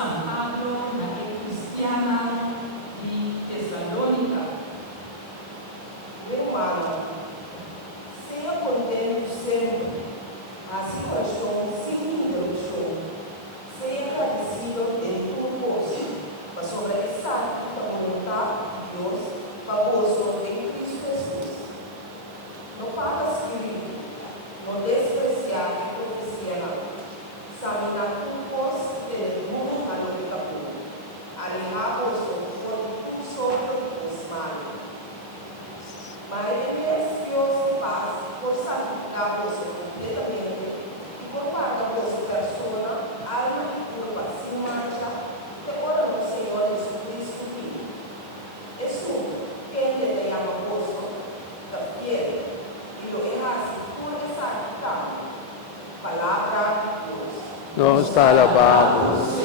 São Pablo, na rede cristiana de Tessalônica. Meu amado, seja contente sempre, assim como estou seguindo o show. Seja agradecido em tudo posto, para sobreviver a vontade de Deus, para gozo em Cristo Jesus. Não para escrever, não despreciar a profecia, examinar tudo posto ter mundo a lógica pura. Alinhar o seu sobre os males. Mas Deus faz por santificar você completamente e por parte da sua persona, alma e corpo assim marcha, que ora no Senhor Jesus Cristo Filho. Jesus, quem te llama apóstolo, da fiel, e lo dejas por santificado. Palavra de Deus. Nós te alabamos.